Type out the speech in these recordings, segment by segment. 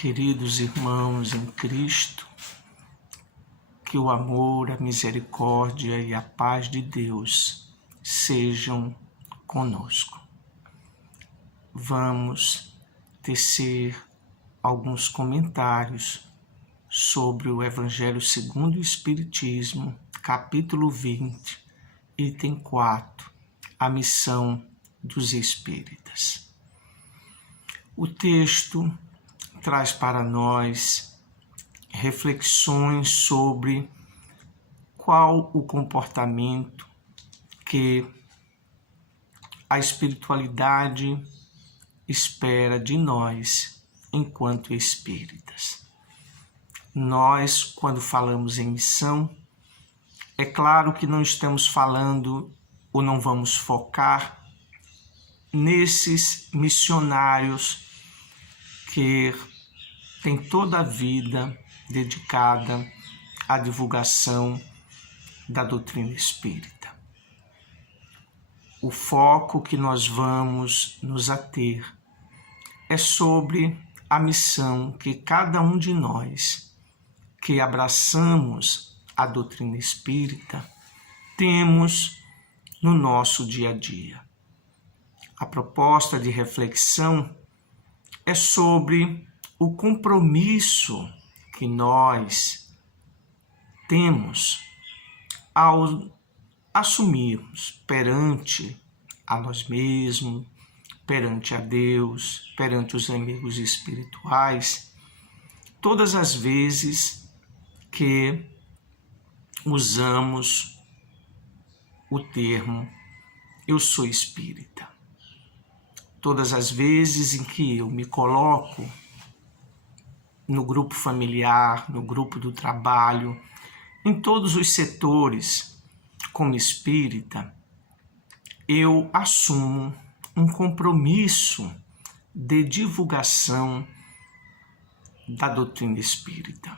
Queridos irmãos em Cristo, que o amor, a misericórdia e a paz de Deus sejam conosco. Vamos tecer alguns comentários sobre o Evangelho segundo o Espiritismo, capítulo 20, item 4, a missão dos espíritas. O texto traz para nós reflexões sobre qual o comportamento que a espiritualidade espera de nós enquanto espíritas. Nós, quando falamos em missão, é claro que não estamos falando ou não vamos focar nesses missionários que tem toda a vida dedicada à divulgação da doutrina espírita. O foco que nós vamos nos ater é sobre a missão que cada um de nós, que abraçamos a doutrina espírita, temos no nosso dia a dia. A proposta de reflexão é sobre o compromisso que nós temos ao assumirmos perante a nós mesmos, perante a Deus, perante os amigos espirituais, todas as vezes que usamos o termo "eu sou espírita". Todas as vezes em que eu me coloco no grupo familiar, no grupo do trabalho, em todos os setores, como espírita, eu assumo um compromisso de divulgação da doutrina espírita.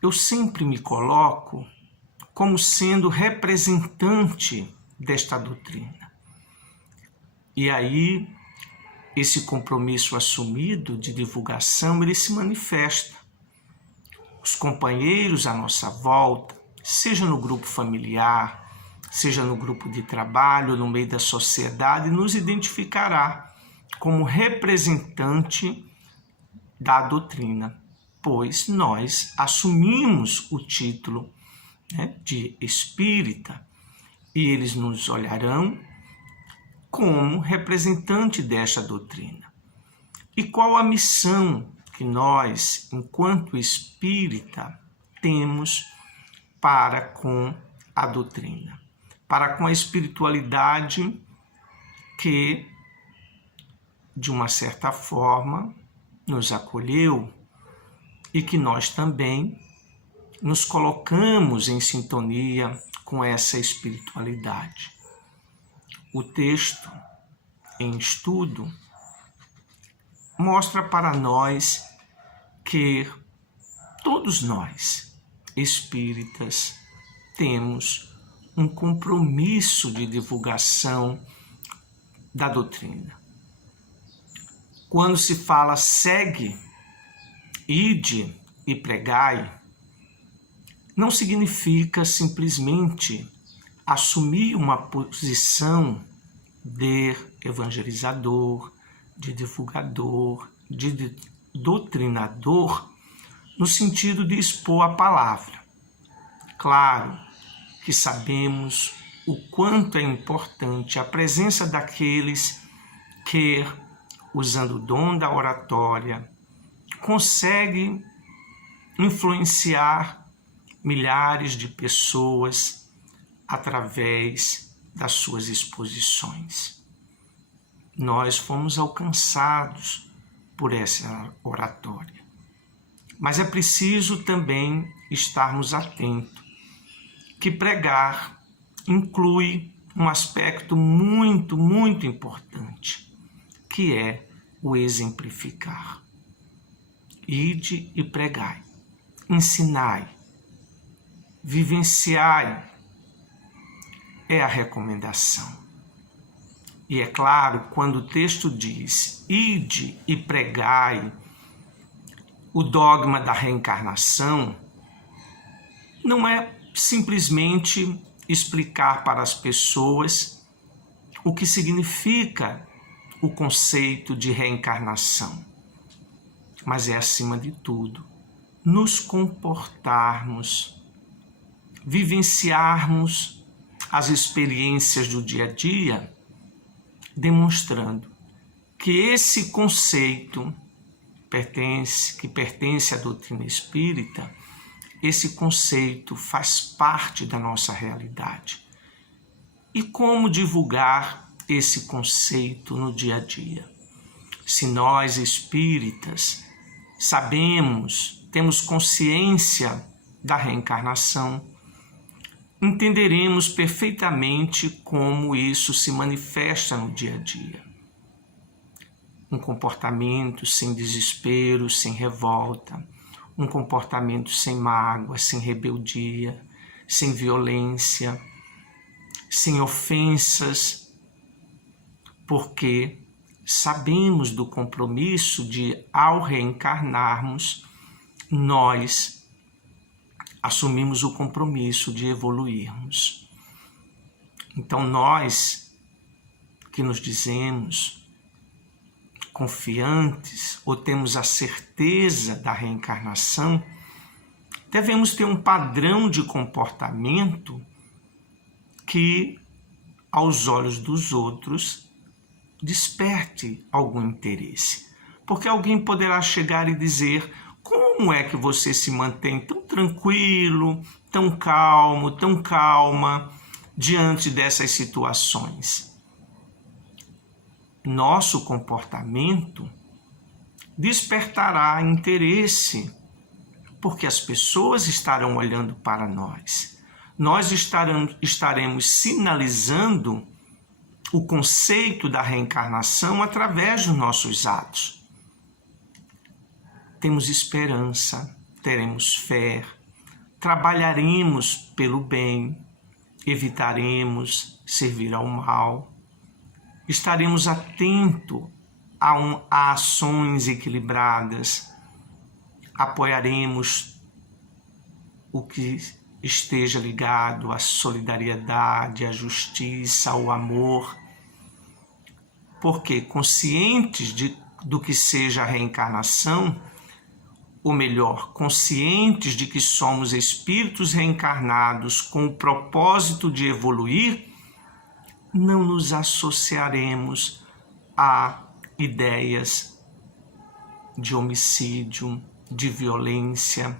Eu sempre me coloco como sendo representante desta doutrina. E aí, esse compromisso assumido de divulgação, ele se manifesta. Os companheiros à nossa volta, seja no grupo familiar, seja no grupo de trabalho, no meio da sociedade, nos identificará como representante da doutrina, pois nós assumimos o título, de espírita, e eles nos olharão como representante desta doutrina. E qual a missão que nós, enquanto espírita, temos para com a doutrina, para com a espiritualidade que, de uma certa forma, nos acolheu e que nós também nos colocamos em sintonia com essa espiritualidade. O texto em estudo mostra para nós que todos nós, espíritas, temos um compromisso de divulgação da doutrina. Quando se fala segue, ide e pregai, não significa simplesmente assumir uma posição de evangelizador, de divulgador, de doutrinador, no sentido de expor a palavra. Claro que sabemos o quanto é importante a presença daqueles que, usando o dom da oratória, conseguem influenciar milhares de pessoas através das suas exposições. Nós fomos alcançados por essa oratória. Mas é preciso também estarmos atentos que pregar inclui um aspecto muito, muito importante, que é o exemplificar. Ide e pregai, ensinai, vivenciai, é a recomendação. E é claro, quando o texto diz, ide e pregai, o dogma da reencarnação não é simplesmente explicar para as pessoas o que significa o conceito de reencarnação, mas é, acima de tudo, nos comportarmos, vivenciarmos as experiências do dia a dia, demonstrando que esse conceito que pertence à doutrina espírita, esse conceito faz parte da nossa realidade. E como divulgar esse conceito no dia a dia? Se nós espíritas sabemos, temos consciência da reencarnação, entenderemos perfeitamente como isso se manifesta no dia a dia. Um comportamento sem desespero, sem revolta, um comportamento sem mágoa, sem rebeldia, sem violência, sem ofensas, porque sabemos do compromisso de, ao reencarnarmos, nós assumimos o compromisso de evoluirmos. Então nós que nos dizemos confiantes ou temos a certeza da reencarnação, devemos ter um padrão de comportamento que, aos olhos dos outros, desperte algum interesse. Porque alguém poderá chegar e dizer: como é que você se mantém tão tranquilo, tão calmo, tão calma diante dessas situações? Nosso comportamento despertará interesse, porque as pessoas estarão olhando para nós. Nós estaremos sinalizando o conceito da reencarnação através dos nossos atos. Temos esperança, teremos fé, trabalharemos pelo bem, evitaremos servir ao mal, estaremos atentos a ações equilibradas, apoiaremos o que esteja ligado à solidariedade, à justiça, ao amor, porque conscientes do que seja a reencarnação, ou melhor, conscientes de que somos espíritos reencarnados com o propósito de evoluir, não nos associaremos a ideias de homicídio, de violência.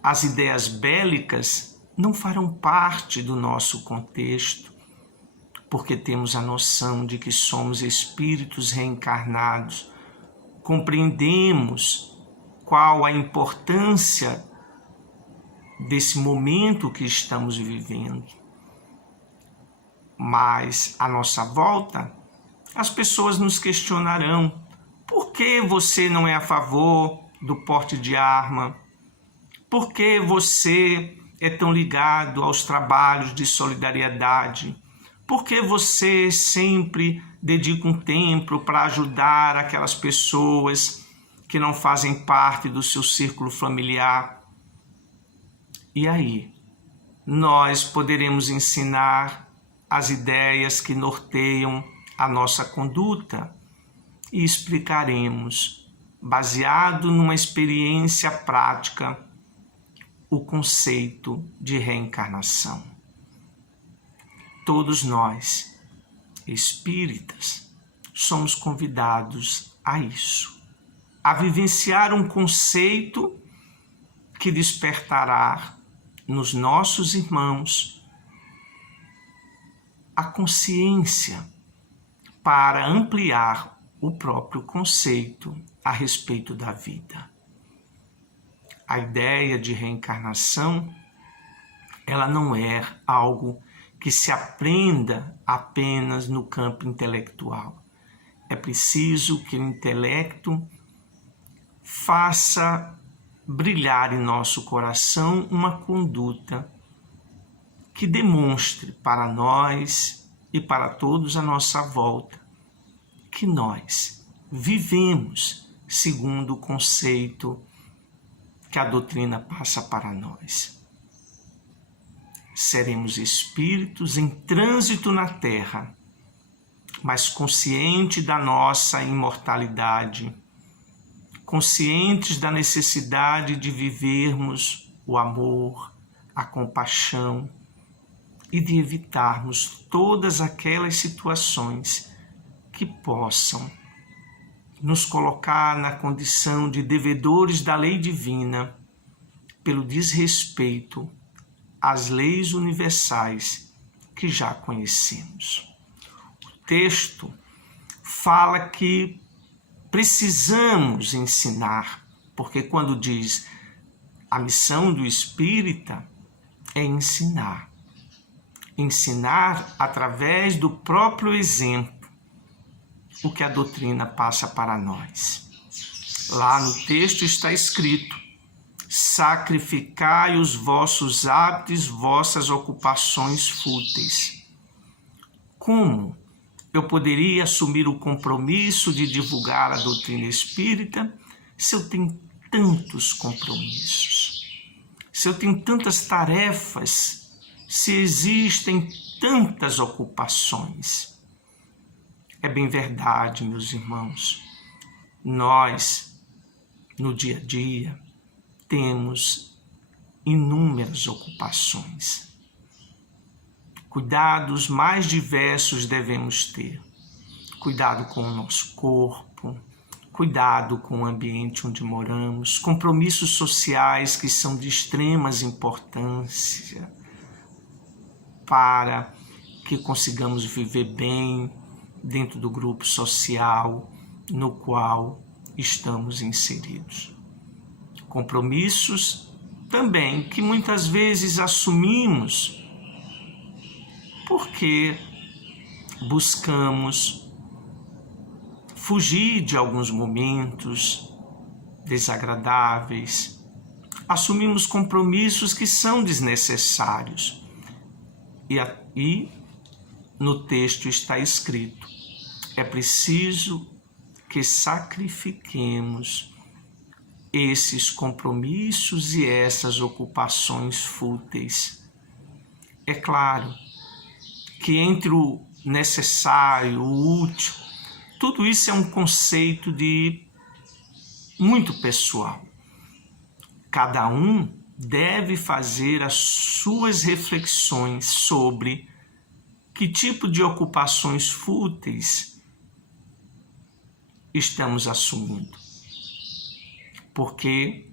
As ideias bélicas não farão parte do nosso contexto, porque temos a noção de que somos espíritos reencarnados, compreendemos qual a importância desse momento que estamos vivendo. Mas, à nossa volta, as pessoas nos questionarão: por que você não é a favor do porte de arma? Por que você é tão ligado aos trabalhos de solidariedade? Por que você sempre dedica um tempo para ajudar aquelas pessoas que não fazem parte do seu círculo familiar? E aí, nós poderemos ensinar as ideias que norteiam a nossa conduta e explicaremos, baseado numa experiência prática, o conceito de reencarnação. Todos nós, espíritas, somos convidados a isso, a vivenciar um conceito que despertará nos nossos irmãos a consciência para ampliar o próprio conceito a respeito da vida. A ideia de reencarnação, ela não é algo que se aprenda apenas no campo intelectual. É preciso que o intelecto faça brilhar em nosso coração uma conduta que demonstre para nós e para todos à nossa volta que nós vivemos segundo o conceito que a doutrina passa para nós. Seremos espíritos em trânsito na Terra, mas conscientes da nossa imortalidade, conscientes da necessidade de vivermos o amor, a compaixão e de evitarmos todas aquelas situações que possam nos colocar na condição de devedores da lei divina pelo desrespeito às leis universais que já conhecemos. O texto fala que precisamos ensinar, porque quando diz a missão do espírita é ensinar. Ensinar através do próprio exemplo o que a doutrina passa para nós. Lá no texto está escrito: sacrificai os vossos hábitos, vossas ocupações fúteis. Como eu poderia assumir o compromisso de divulgar a doutrina espírita se eu tenho tantos compromissos? Se eu tenho tantas tarefas, se existem tantas ocupações? É bem verdade, meus irmãos. Nós, no dia a dia, temos inúmeras ocupações. Cuidados mais diversos devemos ter. Cuidado com o nosso corpo, cuidado com o ambiente onde moramos, compromissos sociais que são de extrema importância para que consigamos viver bem dentro do grupo social no qual estamos inseridos. Compromissos também que muitas vezes assumimos porque buscamos fugir de alguns momentos desagradáveis, assumimos compromissos que são desnecessários. E no texto está escrito: é preciso que sacrifiquemos esses compromissos e essas ocupações fúteis. É claro que entre o necessário, o útil, tudo isso é um conceito muito pessoal. Cada um deve fazer as suas reflexões sobre que tipo de ocupações fúteis estamos assumindo. Porque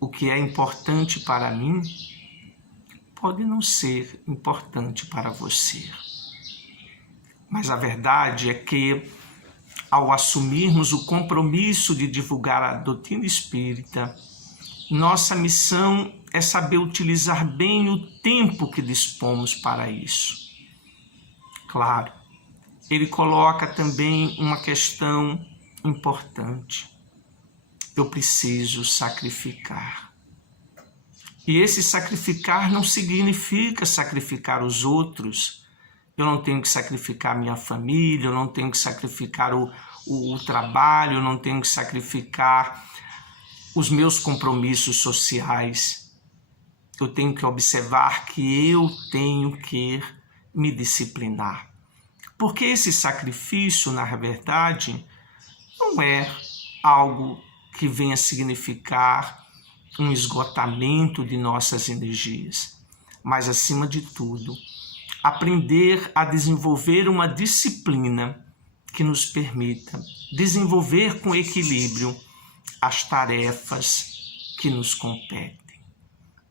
o que é importante para mim pode não ser importante para você. Mas a verdade é que, ao assumirmos o compromisso de divulgar a doutrina espírita, nossa missão é saber utilizar bem o tempo que dispomos para isso. Claro, ele coloca também uma questão importante. Eu preciso sacrificar. E esse sacrificar não significa sacrificar os outros. Eu não tenho que sacrificar minha família, eu não tenho que sacrificar o trabalho, eu não tenho que sacrificar os meus compromissos sociais. Eu tenho que observar que eu tenho que me disciplinar. Porque esse sacrifício, na verdade, não é algo que venha significar um esgotamento de nossas energias, mas, acima de tudo, aprender a desenvolver uma disciplina que nos permita desenvolver com equilíbrio as tarefas que nos competem.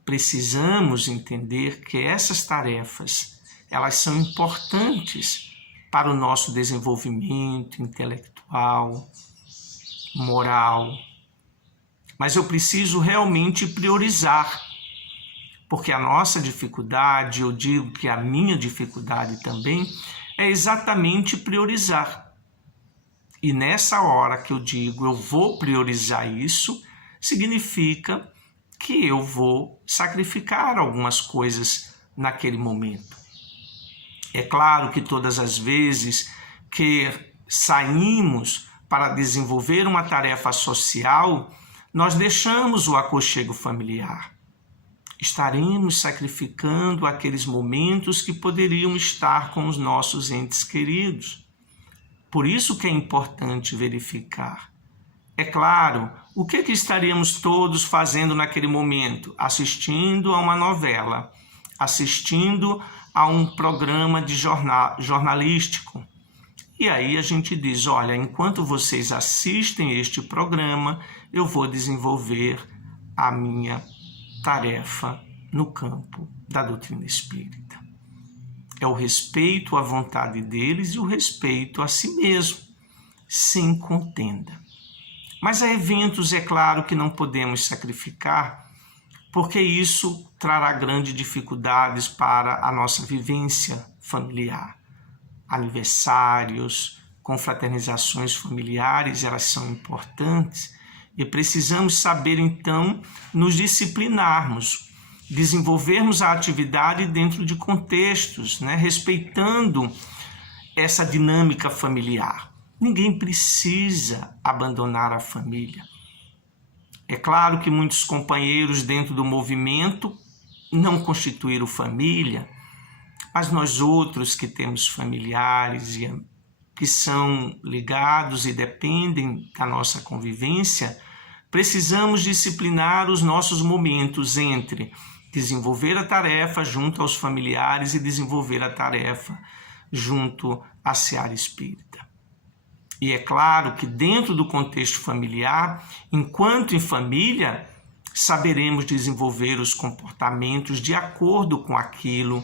Precisamos entender que essas tarefas, elas são importantes para o nosso desenvolvimento intelectual, moral, mas eu preciso realmente priorizar, porque a nossa dificuldade, eu digo que a minha dificuldade também, é exatamente priorizar. E nessa hora que eu digo eu vou priorizar isso, significa que eu vou sacrificar algumas coisas naquele momento. É claro que todas as vezes que saímos para desenvolver uma tarefa social, nós deixamos o aconchego familiar. Estaremos sacrificando aqueles momentos que poderiam estar com os nossos entes queridos. Por isso que é importante verificar. É claro, o que estaríamos todos fazendo naquele momento? Assistindo a uma novela, assistindo a um programa de jornalístico. E aí a gente diz, olha, enquanto vocês assistem este programa, eu vou desenvolver a minha tarefa no campo da doutrina espírita. É o respeito à vontade deles e o respeito a si mesmo, sem contenda. Mas há eventos, é claro, que não podemos sacrificar, porque isso trará grandes dificuldades para a nossa vivência familiar. Aniversários, confraternizações familiares, elas são importantes e precisamos saber, então, nos disciplinarmos, desenvolvermos a atividade dentro de contextos, respeitando essa dinâmica familiar. Ninguém precisa abandonar a família. É claro que muitos companheiros dentro do movimento não constituíram família, mas nós outros que temos familiares e que são ligados e dependem da nossa convivência, precisamos disciplinar os nossos momentos entre desenvolver a tarefa junto aos familiares e desenvolver a tarefa junto à seara espírita. E é claro que dentro do contexto familiar, enquanto em família, saberemos desenvolver os comportamentos de acordo com aquilo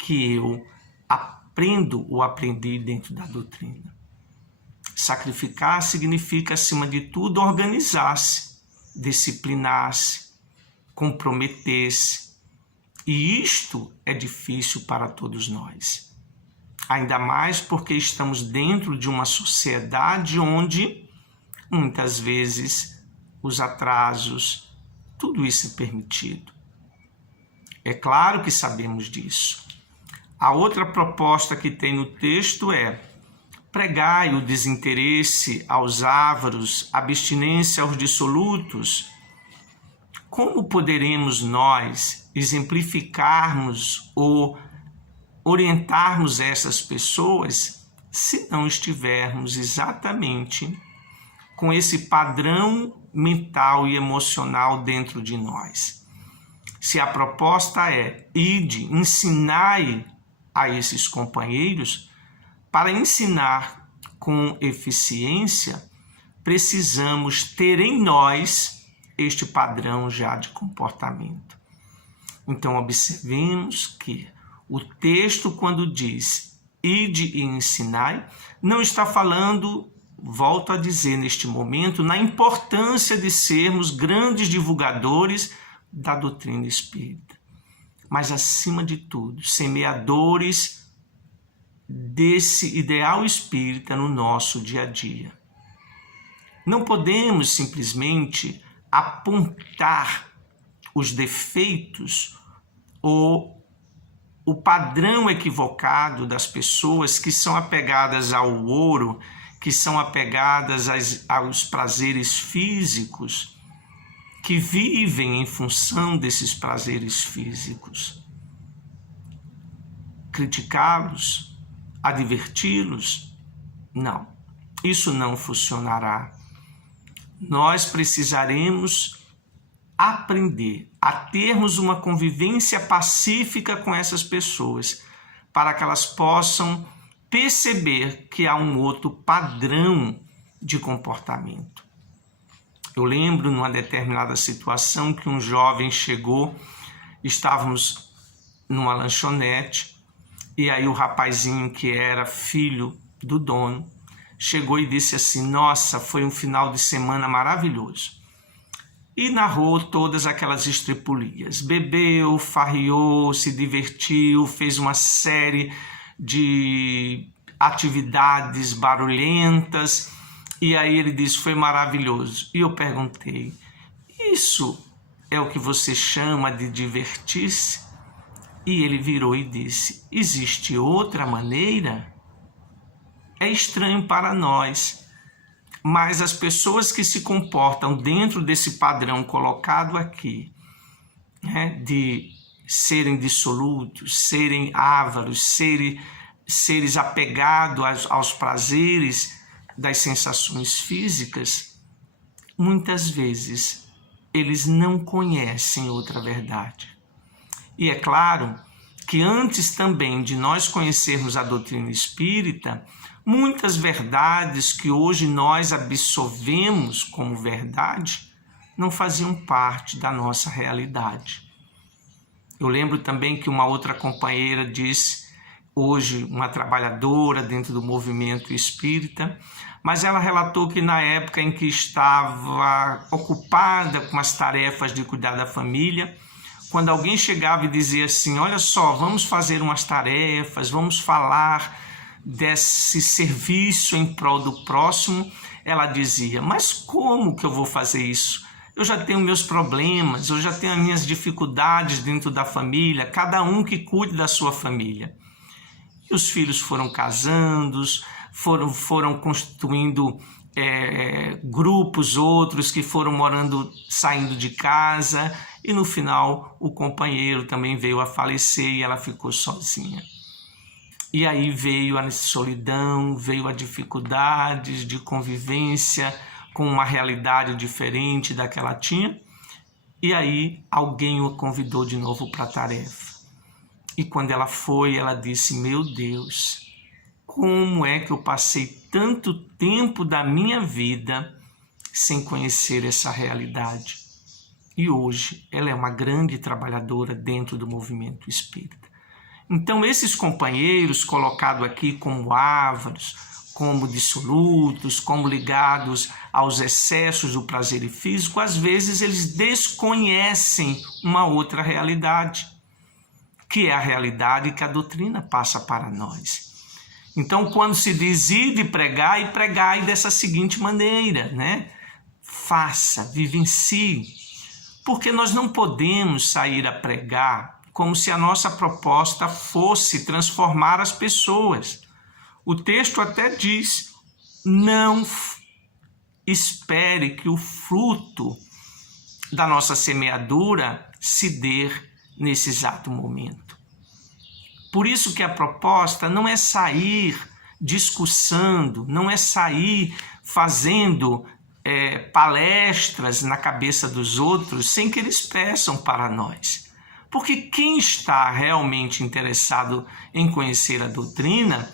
que eu aprendo ou aprendi dentro da doutrina. Sacrificar significa, acima de tudo, organizar-se, disciplinar-se, comprometer-se. E isto é difícil para todos nós. Ainda mais porque estamos dentro de uma sociedade onde, muitas vezes, os atrasos, tudo isso é permitido. É claro que sabemos disso. A outra proposta que tem no texto é: pregai o desinteresse aos ávaros, abstinência aos dissolutos. Como poderemos nós exemplificarmos ou orientarmos essas pessoas se não estivermos exatamente com esse padrão mental e emocional dentro de nós? Se a proposta é ide, ensinai a esses companheiros, para ensinar com eficiência, precisamos ter em nós este padrão já de comportamento. Então, observemos que o texto, quando diz ide e ensinai, não está falando, volto a dizer neste momento, na importância de sermos grandes divulgadores da doutrina espírita, mas, acima de tudo, semeadores desse ideal espírita no nosso dia a dia. Não podemos simplesmente apontar os defeitos ou o padrão equivocado das pessoas que são apegadas ao ouro, que são apegadas aos prazeres físicos, que vivem em função desses prazeres físicos. Criticá-los, adverti-los? Não, isso não funcionará. Nós precisaremos aprender a termos uma convivência pacífica com essas pessoas, para que elas possam perceber que há um outro padrão de comportamento. Eu lembro, numa determinada situação, que um jovem chegou, estávamos numa lanchonete, e aí o rapazinho, que era filho do dono, chegou e disse assim: nossa, foi um final de semana maravilhoso. E narrou todas aquelas estripulias. Bebeu, farriou, se divertiu, fez uma série de atividades barulhentas. E aí ele disse: foi maravilhoso. E eu perguntei: isso é o que você chama de divertir-se? E ele virou e disse: existe outra maneira? É estranho para nós. Mas as pessoas que se comportam dentro desse padrão colocado aqui, né, de serem dissolutos, serem ávaros, seres apegados aos prazeres das sensações físicas, muitas vezes eles não conhecem outra verdade. E é claro que antes também de nós conhecermos a doutrina espírita, muitas verdades que hoje nós absorvemos como verdade não faziam parte da nossa realidade. Eu lembro também que uma outra companheira disse, hoje uma trabalhadora dentro do movimento espírita, mas ela relatou que na época em que estava ocupada com as tarefas de cuidar da família, quando alguém chegava e dizia assim, olha só, vamos fazer umas tarefas, vamos falar desse serviço em prol do próximo, ela dizia, mas como que eu vou fazer isso? Eu já tenho meus problemas, eu já tenho as minhas dificuldades dentro da família, cada um que cuide da sua família. E os filhos foram casando, foram constituindo grupos, outros que foram morando, saindo de casa, e no final o companheiro também veio a falecer e ela ficou sozinha. E aí veio a solidão, veio a dificuldades de convivência com uma realidade diferente da que ela tinha. E aí alguém o convidou de novo para a tarefa. E quando ela foi, ela disse, meu Deus, como é que eu passei tanto tempo da minha vida sem conhecer essa realidade? E hoje ela é uma grande trabalhadora dentro do movimento espírita. Então esses companheiros colocados aqui como ávaros, como dissolutos, como ligados aos excessos do prazer físico, às vezes eles desconhecem uma outra realidade, que é a realidade que a doutrina passa para nós. Então, quando se diz ir e pregai dessa seguinte maneira, né? Faça, vivencie, porque nós não podemos sair a pregar como se a nossa proposta fosse transformar as pessoas. O texto até diz, não espere que o fruto da nossa semeadura se dê nesse exato momento. Por isso que a proposta não é sair discursando, não é sair fazendo palestras na cabeça dos outros sem que eles peçam para nós. Porque quem está realmente interessado em conhecer a doutrina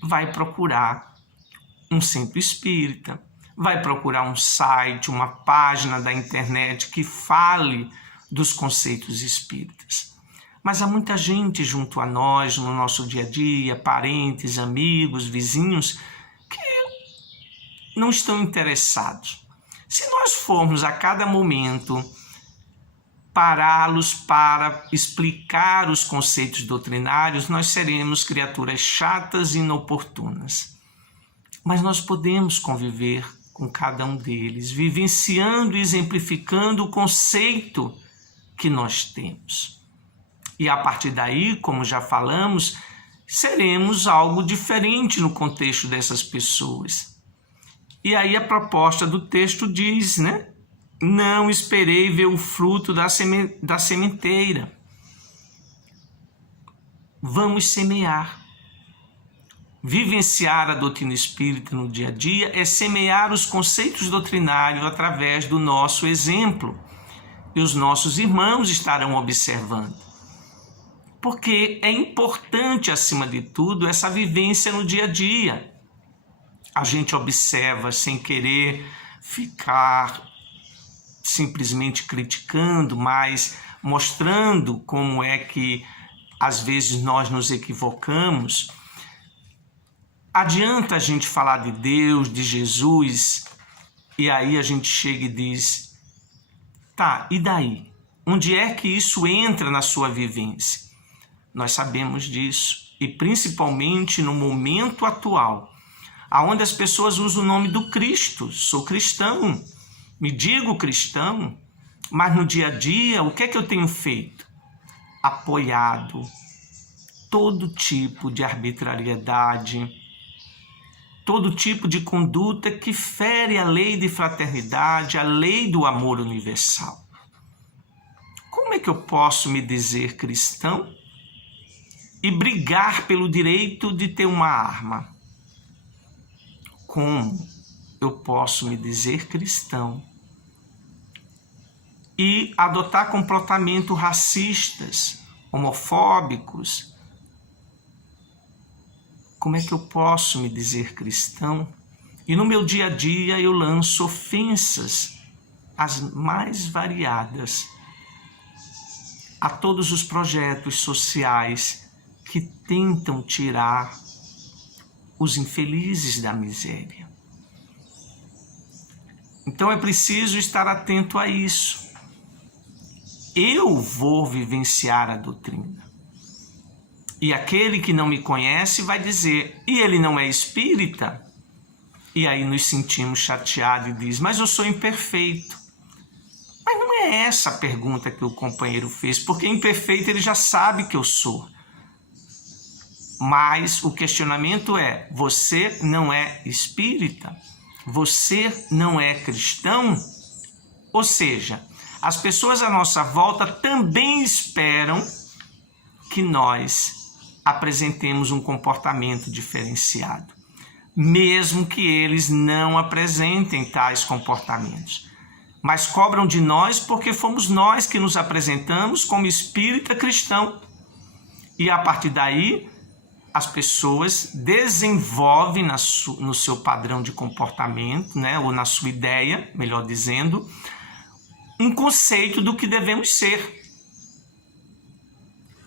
vai procurar um centro espírita, vai procurar um site, uma página da internet que fale dos conceitos espíritas. Mas há muita gente junto a nós, no nosso dia a dia, parentes, amigos, vizinhos, que não estão interessados. Se nós formos a cada momento pará-los para explicar os conceitos doutrinários, nós seremos criaturas chatas e inoportunas. Mas nós podemos conviver com cada um deles, vivenciando e exemplificando o conceito que nós temos. E a partir daí, como já falamos, seremos algo diferente no contexto dessas pessoas. E aí a proposta do texto diz, né? Não esperei ver o fruto da sementeira. Vamos semear. Vivenciar a doutrina espírita no dia a dia é semear os conceitos doutrinários através do nosso exemplo. E os nossos irmãos estarão observando. Porque é importante, acima de tudo, essa vivência no dia a dia. A gente observa sem querer ficar simplesmente criticando, mas mostrando como é que às vezes nós nos equivocamos. Adianta a gente falar de Deus, de Jesus, e aí a gente chega e diz, tá, e daí? Onde é que isso entra na sua vivência? Nós sabemos disso, e principalmente no momento atual, onde as pessoas usam o nome do Cristo, sou cristão, me digo cristão, mas no dia a dia, o que é que eu tenho feito? Apoiado todo tipo de arbitrariedade, todo tipo de conduta que fere a lei de fraternidade, a lei do amor universal. Como é que eu posso me dizer cristão e brigar pelo direito de ter uma arma? Como eu posso me dizer cristão e adotar comportamentos racistas, homofóbicos? Como é que eu posso me dizer cristão e no meu dia a dia eu lanço ofensas as mais variadas a todos os projetos sociais que tentam tirar os infelizes da miséria? Então é preciso estar atento a isso. Eu vou vivenciar a doutrina. E aquele que não me conhece vai dizer, e ele não é espírita? E aí nos sentimos chateados e diz, mas eu sou imperfeito. Mas não é essa a pergunta que o companheiro fez, porque imperfeito ele já sabe que eu sou. Mas o questionamento é, você não é espírita? Você não é cristão? Ou seja, as pessoas à nossa volta também esperam que nós apresentemos um comportamento diferenciado, mesmo que eles não apresentem tais comportamentos. Mas cobram de nós porque fomos nós que nos apresentamos como espírita cristão. E a partir daí, as pessoas desenvolvem no seu padrão de comportamento, né, ou na sua ideia, melhor dizendo, um conceito do que devemos ser.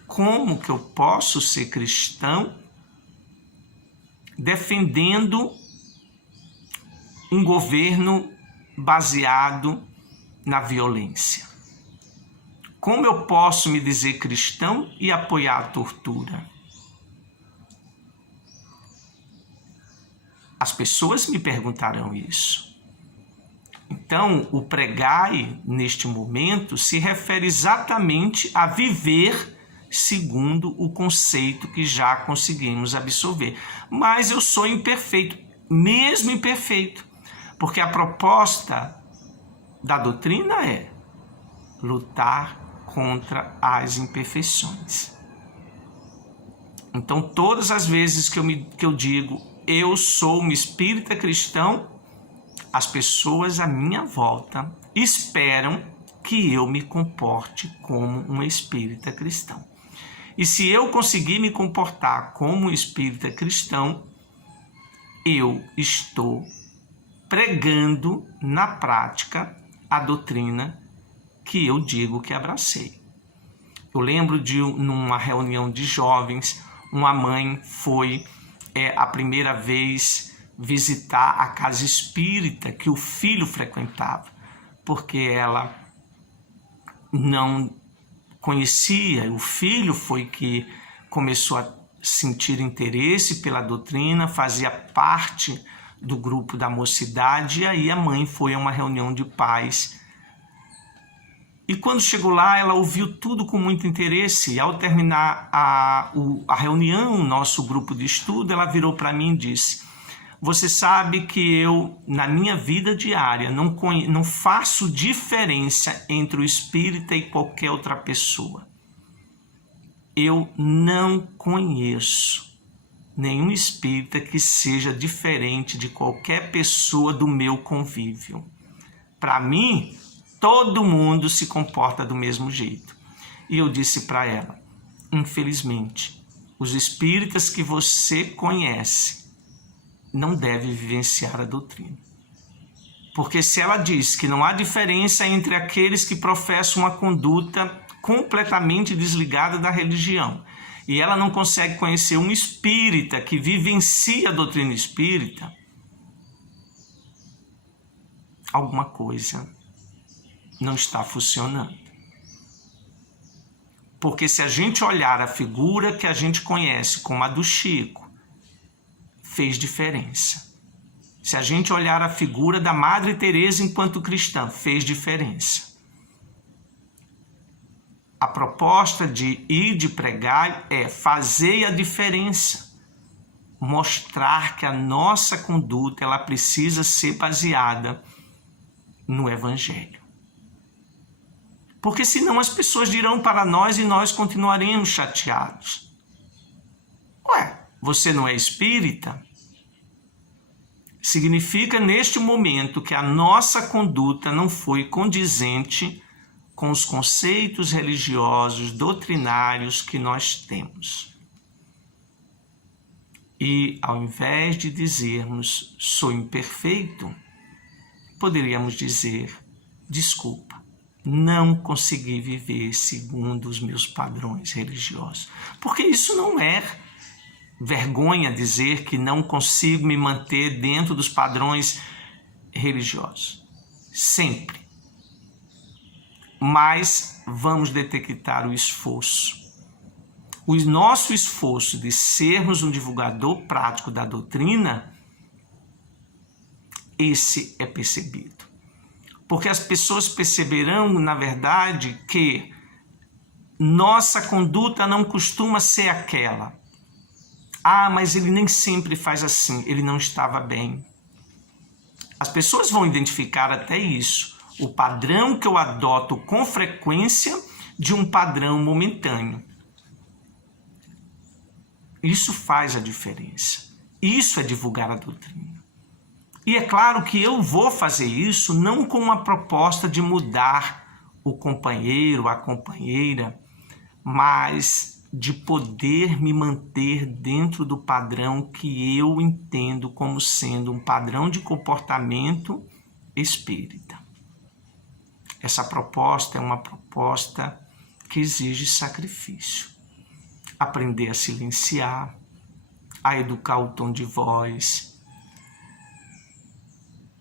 Como que eu posso ser cristão defendendo um governo baseado na violência? Como eu posso me dizer cristão e apoiar a tortura? As pessoas me perguntarão isso. Então, o pregai, neste momento, se refere exatamente a viver segundo o conceito que já conseguimos absorver. Mas eu sou imperfeito, mesmo imperfeito, porque a proposta da doutrina é lutar contra as imperfeições. Então, todas as vezes que eu digo eu sou um espírita cristão, as pessoas à minha volta esperam que eu me comporte como um espírita cristão. E se eu conseguir me comportar como um espírita cristão, eu estou pregando na prática a doutrina que eu digo que abracei. Eu lembro de numa reunião de jovens, uma mãe foi a primeira vez visitar a casa espírita que o filho frequentava, porque ela não conhecia, o filho foi que começou a sentir interesse pela doutrina, fazia parte do grupo da mocidade, e aí a mãe foi a uma reunião de pais. E quando chegou lá, ela ouviu tudo com muito interesse, e ao terminar a reunião, o nosso grupo de estudo, ela virou para mim e disse: você sabe que eu, na minha vida diária, não faço diferença entre o espírita e qualquer outra pessoa. Eu não conheço nenhum espírita que seja diferente de qualquer pessoa do meu convívio. Para mim, todo mundo se comporta do mesmo jeito. E eu disse para ela: infelizmente, os espíritas que você conhece não deve vivenciar a doutrina. Porque se ela diz que não há diferença entre aqueles que professam uma conduta completamente desligada da religião, e ela não consegue conhecer um espírita que vivencia a doutrina espírita, alguma coisa não está funcionando. Porque se a gente olhar a figura que a gente conhece como a do Chico, fez diferença. Se a gente olhar a figura da Madre Teresa enquanto cristã, fez diferença. A proposta de ir de pregar é fazer a diferença. mostrar que a nossa conduta ela precisa ser baseada no Evangelho. Porque senão as pessoas dirão para nós e nós continuaremos chateados. Ué, você não é espírita? Significa neste momento que a nossa conduta não foi condizente com os conceitos religiosos, doutrinários que nós temos. E ao invés de dizermos sou imperfeito, poderíamos dizer desculpa, não consegui viver segundo os meus padrões religiosos. Porque isso não é vergonha dizer que não consigo me manter dentro dos padrões religiosos. Sempre. Mas vamos detectar o esforço. O nosso esforço de sermos um divulgador prático da doutrina, esse é percebido. Porque as pessoas perceberão, na verdade, que nossa conduta não costuma ser aquela. Ah, mas ele nem sempre faz assim, ele não estava bem. As pessoas vão identificar até isso, o padrão que eu adoto com frequência de um padrão momentâneo. Isso faz a diferença. Isso é divulgar a doutrina. E é claro que eu vou fazer isso não com uma proposta de mudar o companheiro, a companheira, mas de poder me manter dentro do padrão que eu entendo como sendo um padrão de comportamento espírita. Essa proposta é uma proposta que exige sacrifício. Aprender a silenciar, a educar o tom de voz,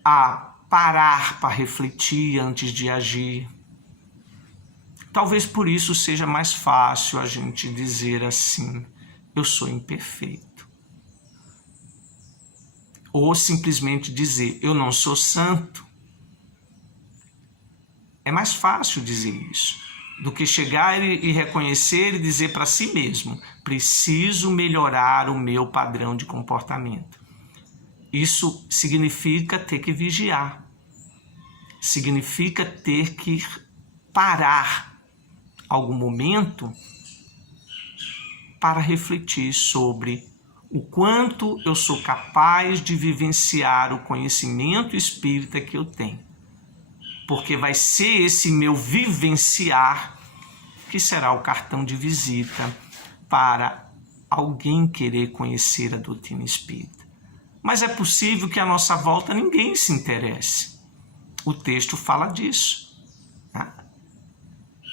a parar para refletir antes de agir. Talvez por isso seja mais fácil a gente dizer assim, eu sou imperfeito. Ou simplesmente dizer, eu não sou santo. É mais fácil dizer isso do que chegar e reconhecer e dizer para si mesmo, preciso melhorar o meu padrão de comportamento. Isso significa ter que vigiar, significa ter que parar algum momento para refletir sobre o quanto eu sou capaz de vivenciar o conhecimento espírita que eu tenho. Porque vai ser esse meu vivenciar que será o cartão de visita para alguém querer conhecer a doutrina espírita. Mas é possível que à nossa volta ninguém se interesse. O texto fala disso.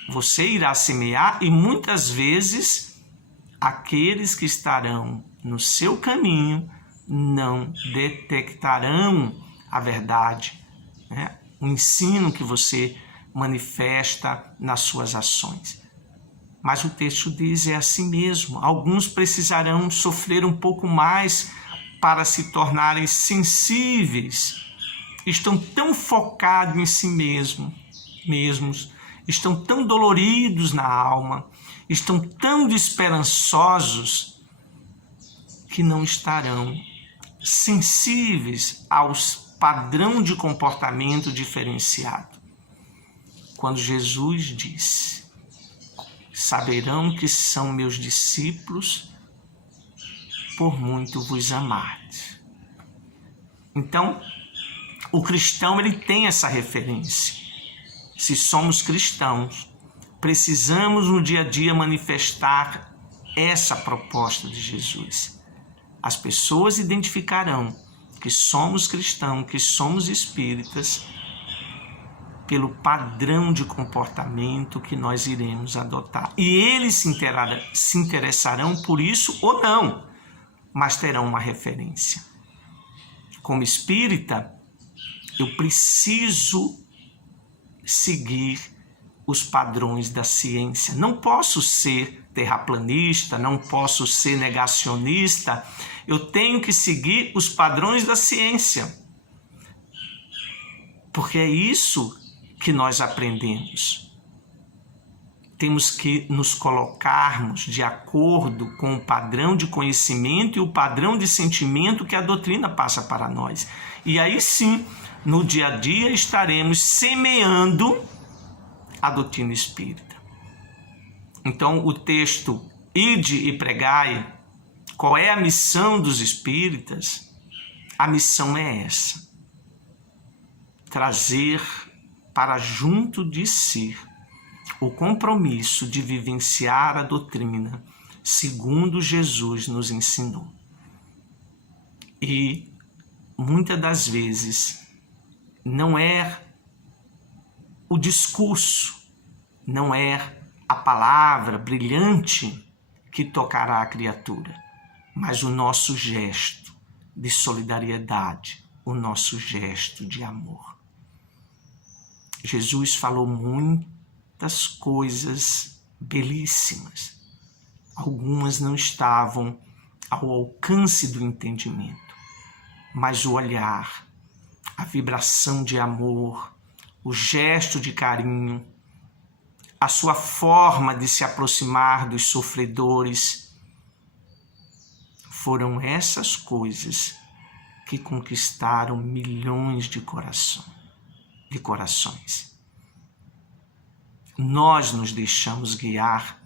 Você irá semear e muitas vezes aqueles que estarão no seu caminho não detectarão a verdade, o ensino que você manifesta nas suas ações. Mas o texto diz, é assim mesmo. Alguns precisarão sofrer um pouco mais para se tornarem sensíveis. Estão tão focados em si mesmos, estão tão doloridos na alma, estão tão desesperançosos que não estarão sensíveis aos padrão de comportamento diferenciado. Quando Jesus disse, saberão que são meus discípulos por muito vos amardes. Então, o cristão ele tem essa referência. Se somos cristãos, precisamos no dia a dia manifestar essa proposta de Jesus. As pessoas identificarão que somos cristãos, que somos espíritas, pelo padrão de comportamento que nós iremos adotar. E eles se interessarão por isso ou não, mas terão uma referência. Como espírita, eu preciso seguir os padrões da ciência. Não posso ser terraplanista, não posso ser negacionista. Eu tenho que seguir os padrões da ciência. Porque é isso que nós aprendemos. temos que nos colocarmos de acordo com o padrão de conhecimento e o padrão de sentimento que a doutrina passa para nós. E aí sim, no dia a dia estaremos semeando a doutrina espírita. Então o texto "Ide e pregai", qual é a missão dos espíritas? A missão é essa: trazer para junto de si o compromisso de vivenciar a doutrina segundo Jesus nos ensinou. E muitas das vezes não é o discurso, não é a palavra brilhante que tocará a criatura, mas o nosso gesto de solidariedade, o nosso gesto de amor. Jesus falou muitas coisas belíssimas. Algumas não estavam ao alcance do entendimento, mas o olhar, a vibração de amor, o gesto de carinho, a sua forma de se aproximar dos sofredores, foram essas coisas que conquistaram milhões de corações. Nós nos deixamos guiar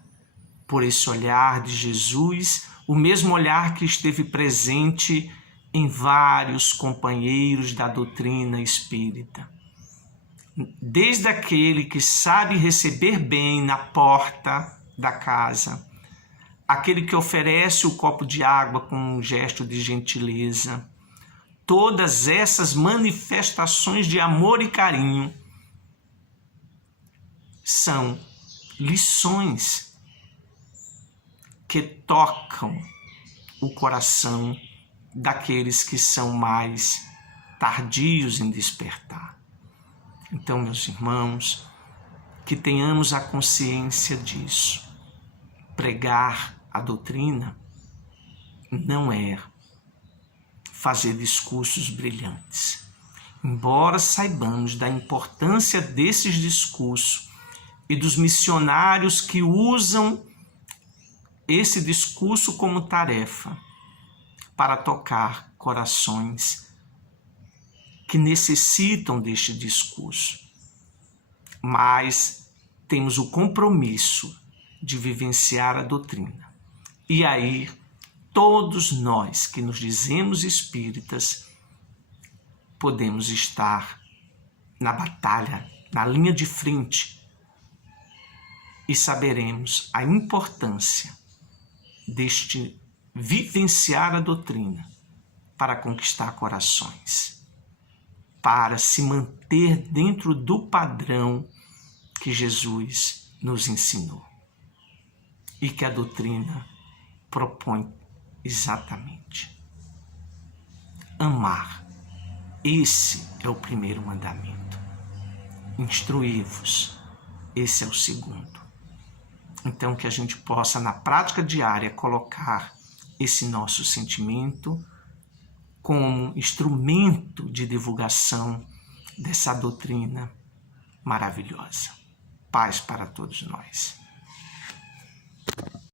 por esse olhar de Jesus, o mesmo olhar que esteve presente em vários companheiros da doutrina espírita. Desde aquele que sabe receber bem na porta da casa, aquele que oferece o copo de água com um gesto de gentileza, todas essas manifestações de amor e carinho são lições que tocam o coração daqueles que são mais tardios em despertar. Então, meus irmãos, que tenhamos a consciência disso. Pregar a doutrina não é fazer discursos brilhantes. Embora saibamos da importância desses discursos e dos missionários que usam esse discurso como tarefa para tocar corações que necessitam deste discurso, mas temos o compromisso de vivenciar a doutrina. E aí, todos nós que nos dizemos espíritas, podemos estar na batalha, na linha de frente, e saberemos a importância deste vivenciar a doutrina para conquistar corações, para se manter dentro do padrão que Jesus nos ensinou e que a doutrina propõe exatamente. Amar. Esse é o primeiro mandamento. Instruí-vos. Esse é o segundo. Então, que a gente possa, na prática diária, colocar esse nosso sentimento como instrumento de divulgação dessa doutrina maravilhosa. Paz para todos nós.